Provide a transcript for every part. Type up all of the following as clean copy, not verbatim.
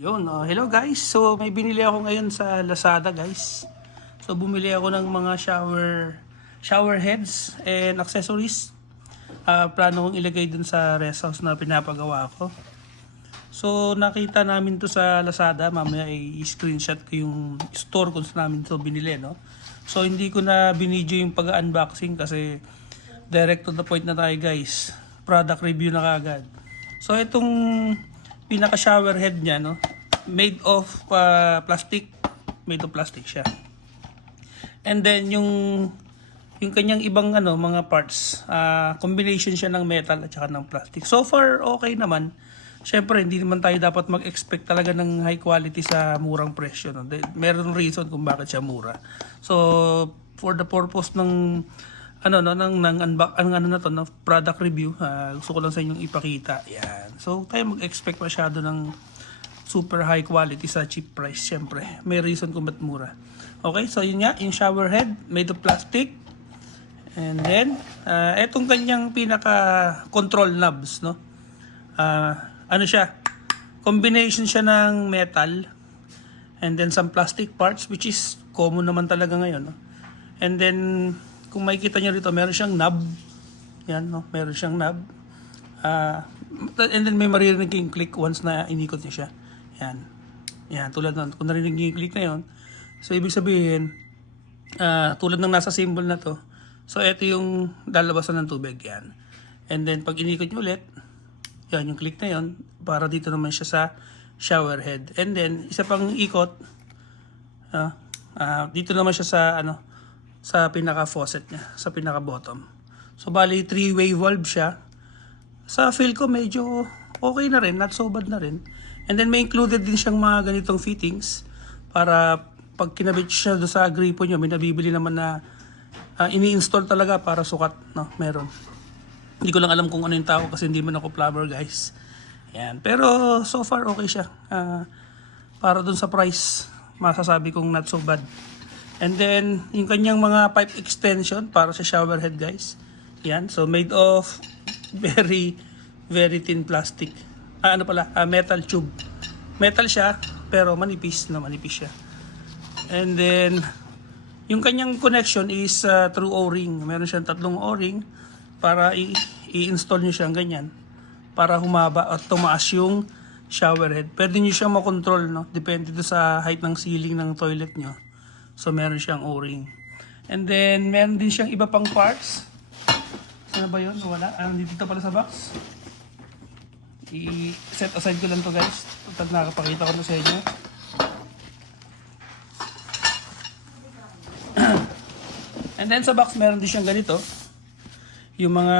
Yun, hello guys. So may binili ako ngayon sa Lazada guys. So bumili ako ng mga shower heads and accessories. Plano kong ilagay dun sa rest house na pinapagawa ko. So nakita namin to sa Lazada. Mamaya i-screenshot ko yung store kung saan namin to binili, no? So hindi ko na binidyo yung pag-unboxing kasi direct to the point na tayo guys. Product review na kagad. So itong pinaka shower head niya, no, made of plastic, siya. And then yung kanyang ibang mga parts, combination siya ng metal at saka ng plastic. So far okay naman. Syempre hindi naman tayo dapat mag-expect talaga ng high quality sa murang presyo, no? Meron reason kung bakit siya mura. So for the purpose ng product review, gusto ko lang sa inyong ipakita. Yan. So tayo mag-expect masyado ng super high quality sa cheap price. Syempre may reason kung ba't mura. Okay, so yun nga, yung shower head made of plastic. And then etong kanyang pinaka control knobs, no, siya, combination siya ng metal and then some plastic parts, which is common naman talaga ngayon, no? And then kung makikita nyo rito, meron siyang knob. Yan, no? Meron siyang knob. And then may maririnig yung click once na inikot niya siya. Yan. Yan, tulad nun. Kung narinig nyo yung click na yun, so ibig sabihin, tulad ng nasa symbol na to, so ito yung lalabasan ng tubig. Yan. And then pag inikot nyo ulit, yan yung click na yun, para dito naman siya sa shower head. And then, isa pang ikot, dito naman siya sa pinaka faucet niya, sa pinaka bottom. So bali 3-way valve siya. Sa feel ko medyo okay na rin, not so bad na rin. And then may included din siyang mga ganitong fittings para pag kinabit siya do sa gripo niyo, may nabibili naman na ini-install talaga para sukat, no? Meron. Hindi ko lang alam kung ano yung tao kasi hindi man ako plumber, guys. Yan. Pero so far okay siya. Para dun sa price, masasabi kong not so bad. And then, yung kanyang mga pipe extension para sa shower head, guys. Yan. So, made of very, very thin plastic. Metal tube. Metal siya, pero manipis siya. And then, yung kanyang connection is through O-ring. Meron siyang 3 O-ring para i-install nyo siyang ganyan. Para humaba at tumaas yung shower head. Pwede nyo siyang makontrol, no? Depende to sa height ng ceiling ng toilet nyo. So meron siyang O-ring. And then meron din siyang iba pang parts. Ano ba yun? Wala. Dito pala sa box. I-set aside ko lang to, guys. Pag nakapakita ko na sa inyo. And then sa box meron din siyang ganito. Yung mga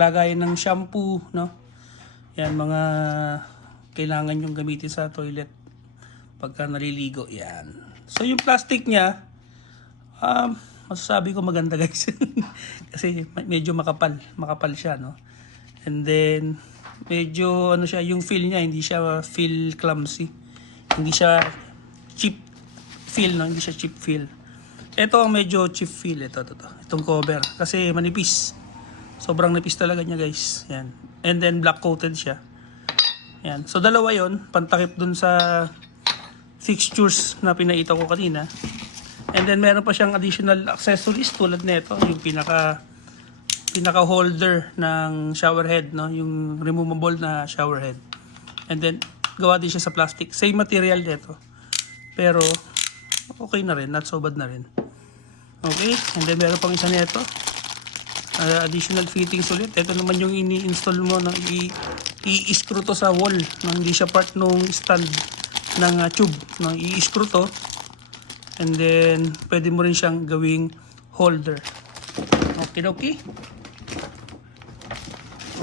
lagayan ng shampoo, no? Yan, mga kailangan yung gamitin sa toilet pagka naliligo. Yan. So yung plastic niya, masasabi ko maganda, guys. Kasi medyo makapal siya, no? And then medyo siya, yung feel niya, hindi siya feel clumsy. Hindi siya cheap feel, no? Hindi siya cheap feel. Ito ang medyo cheap feel, itong cover kasi manipis. Sobrang nipis talaga niya, guys. Yan. And then black coated siya. Yan. So dalawa 'yon, pantakip dun sa fixtures na pinaita ko kanina. And then meron pa siyang additional accessories tulad nito, yung pinaka holder ng shower head, no, yung removable na shower head. And then gawa din siya sa plastic, same material nito. Pero okay na rin, not so bad na rin. Okay, and then meron pang isa nito. Additional fittings ulit. Ito naman yung ini-install mo, no, i-screw to sa wall, no, hindi siya part nung stand ng tube, no? I-screw to and then pwede mo rin siyang gawing holder. Okay.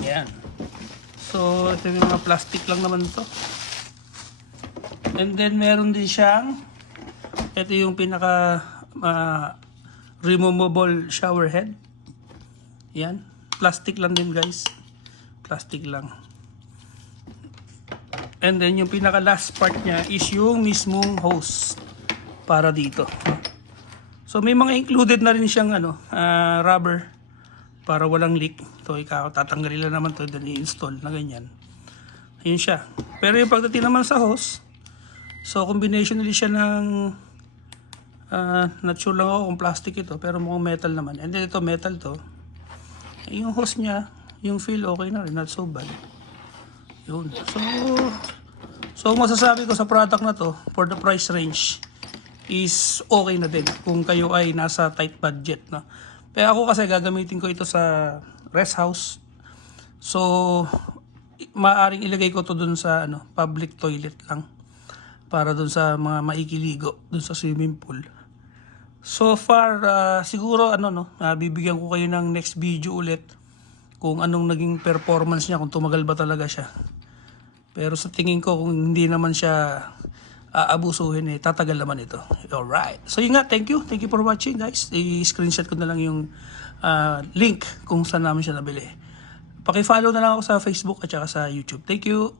Yan. So ito yung mga plastic lang naman to. And then meron din siyang, ito yung pinaka removable shower head. Yan, plastic lang din, guys. Plastic lang. And then yung pinaka last part niya is yung mismong hose para dito. So may mga included na rin siyang rubber para walang leak. Ito tatanggalin lang naman to, then i-install na ganyan. Ayun siya. Pero yung pagdating naman sa hose, so combination ulit siya ng not sure lang ako kung plastic ito, pero mukhang metal naman. And then ito metal to. Yung hose niya, yung feel okay na rin, not so bad. Yun. So masasabi ko sa product na to, for the price range, is okay na din kung kayo ay nasa tight budget, no? Pero ako kasi gagamitin ko ito sa rest house. So maaring ilagay ko to dun sa public toilet lang para dun sa mga maikiligo dun sa swimming pool. So far siguro bibigyan ko kayo ng next video ulit kung anong naging performance niya, kung tumagal ba talaga siya. Pero sa tingin ko kung hindi naman siya aabusuhin, tatagal naman ito. Alright. So yun nga, thank you for watching guys. I-screenshot ko na lang yung link kung saan namin siya nabili. Paki-follow na lang ako sa Facebook at saka sa YouTube. Thank you.